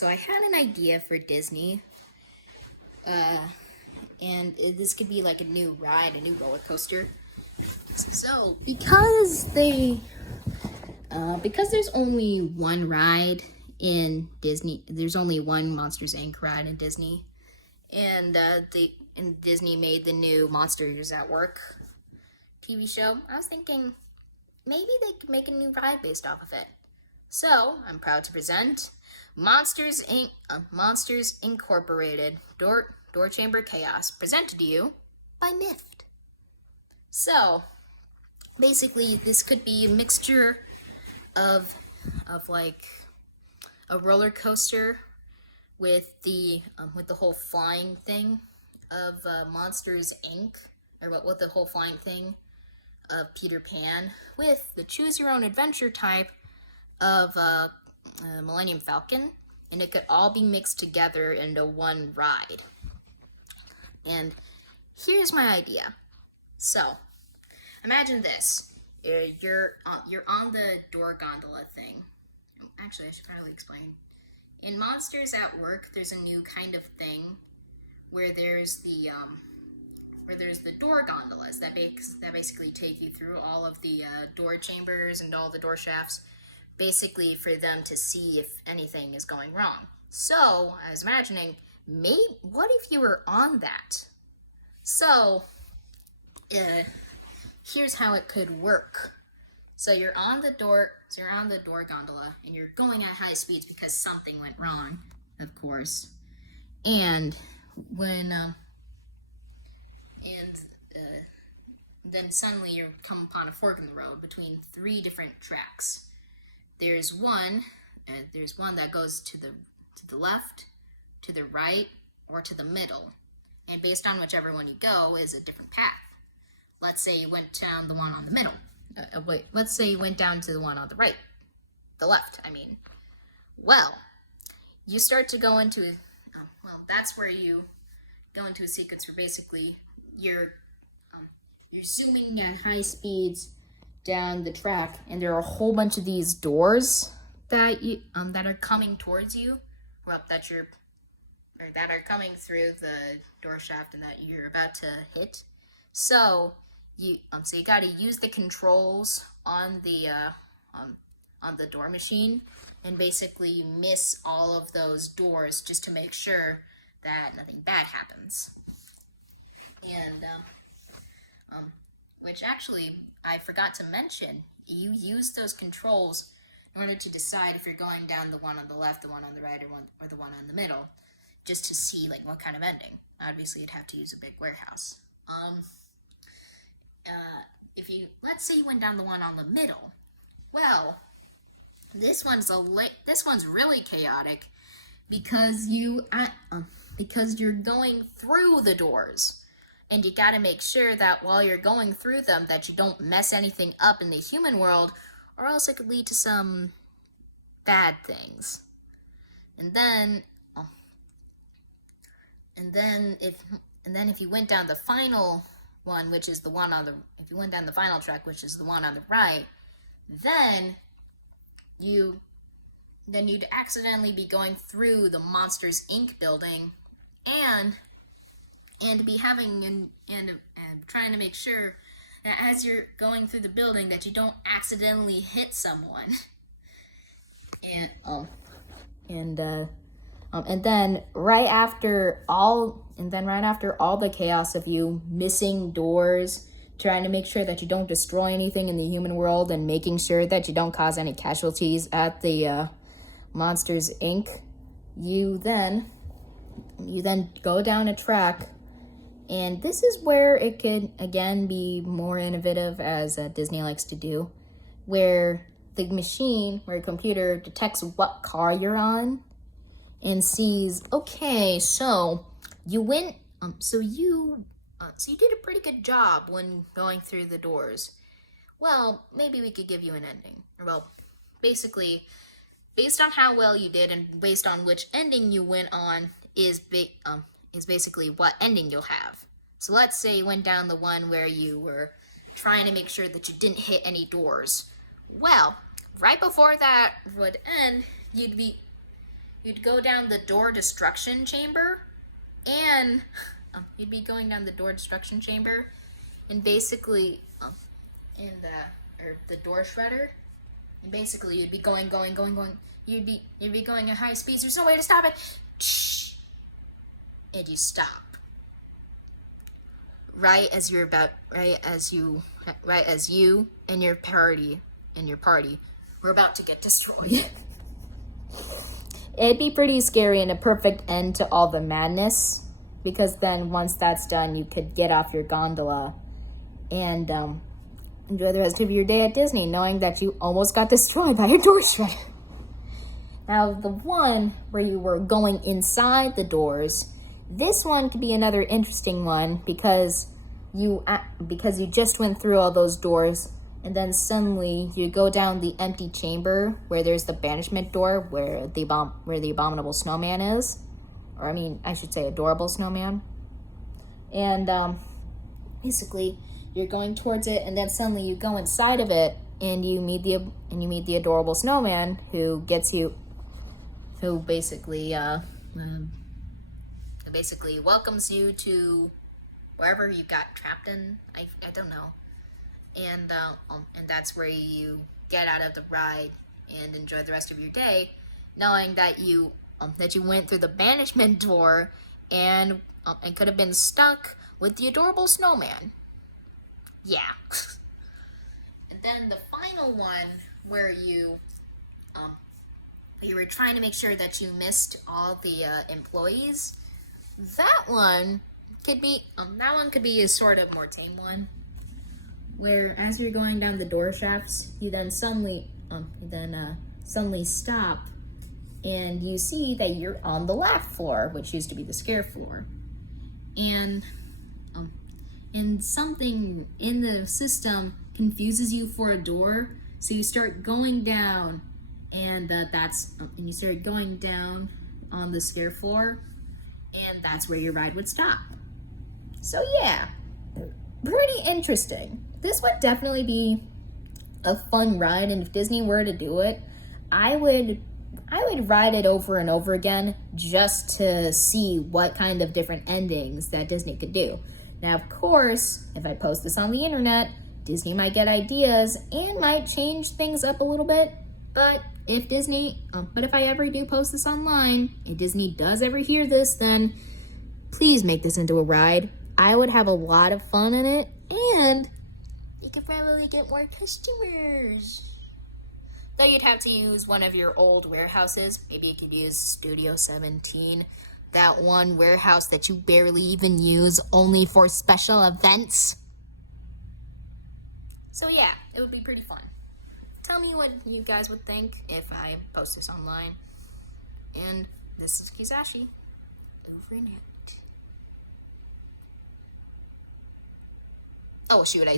So I had an idea for Disney, and this could be like a new ride, a new roller coaster. So because there's only one ride in Disney, there's only one Monsters Inc. ride in Disney, and Disney made the new Monsters at Work TV show. I was thinking maybe they could make a new ride based off of it. So I'm proud to present Monsters Inc. Monsters Incorporated Door Chamber Chaos, presented to you by M.I.F.T. So basically, this could be a mixture of like a roller coaster with the whole flying thing of Monsters Inc. or with the whole flying thing of Peter Pan, with the choose your own adventure type of Millennium Falcon, and it could all be mixed together into one ride. And here's my idea. So imagine this: you're on the door gondola thing. Actually, I should probably explain. In Monsters at Work, there's a new kind of thing where there's the door gondolas that basically take you through all of the door chambers and all the door shafts, basically for them to see if anything is going wrong. So I was imagining, what if you were on that? So here's how it could work. So you're on the door gondola, and you're going at high speeds because something went wrong, of course. And then suddenly you come upon a fork in the road between three different tracks. There's one that goes to the left, to the right, or to the middle. And based on whichever one you go is a different path. Let's say you went down the one on the middle. Let's say you went down to the one on the right. The left, I mean. Well, you start to go into, that's where you go into a sequence where basically you're zooming at high speeds down the track, and there are a whole bunch of these doors that are coming towards you, that are coming through the door shaft and that you're about to hit. So you got to use the controls on the door machine and basically miss all of those doors just to make sure that nothing bad happens. And which actually I forgot to mention, you use those controls in order to decide if you're going down the one on the left, the one on the right, or the one in the middle, just to see like what kind of ending. Obviously, you'd have to use a big warehouse. Let's say you went down the one on the middle. Well, this one's really chaotic because you're going through the doors, and you got to make sure that while you're going through them that you don't mess anything up in the human world, or else it could lead to some bad things. And then if you went down the final one, which is the one if you went down the final track, which is the one on the right, then you'd accidentally be going through the Monsters Inc. building, and be having and trying to make sure that as you're going through the building that you don't accidentally hit someone. And then right after all the chaos of you missing doors, trying to make sure that you don't destroy anything in the human world, and making sure that you don't cause any casualties at the Monsters Inc., you then go down a track. And this is where it could, again, be more innovative, as Disney likes to do, where the computer detects what car you're on and sees, okay, so you went, so you did a pretty good job when going through the doors. Well, maybe we could give you an ending. Well, basically, based on how well you did and based on which ending you went on is basically what ending you'll have. So let's say you went down the one where you were trying to make sure that you didn't hit any doors. Well, right before that would end, you'd be you'd go down the door destruction chamber, and you'd be going down the door destruction chamber, and basically, in the door shredder, and basically you'd be going. You'd be going at high speeds. There's no way to stop it. And you stop. Right as you and your party were about to get destroyed. It'd be pretty scary and a perfect end to all the madness, because then once that's done, you could get off your gondola and enjoy the rest of your day at Disney, knowing that you almost got destroyed by a door shredder. Now, the one where you were going inside the doors, this one could be another interesting one, because you just went through all those doors, and then suddenly you go down the empty chamber where there's the banishment door where the abominable snowman is, or I should say adorable snowman. And basically you're going towards it, and then suddenly you go inside of it, and you meet the adorable snowman who basically welcomes you to wherever you got trapped in. I don't know. And that's where you get out of the ride and enjoy the rest of your day, knowing that you went through the banishment door and could have been stuck with the adorable snowman. Yeah. And then the final one where you were trying to make sure that you missed all the employees. That one could be a sort of more tame one, where as you're going down the door shafts, you then suddenly stop, and you see that you're on the laugh floor, which used to be the scare floor, and something in the system confuses you for a door, so you start going down, and you start going down on the scare floor, and that's where your ride would stop. So yeah, pretty interesting. This would definitely be a fun ride, and if Disney were to do it, I would ride it over and over again just to see what kind of different endings that Disney could do. Now, of course, if I post this on the internet, Disney might get ideas and might change things up a little bit, but if I ever do post this online, and Disney does ever hear this, then please make this into a ride. I would have a lot of fun in it, and you could probably get more customers. Though you'd have to use one of your old warehouses. Maybe you could use Studio 17, that one warehouse that you barely even use, only for special events. So yeah, it would be pretty fun. Tell me what you guys would think if I post this online. And this is Kizashi. Over and out. Oh shoot, I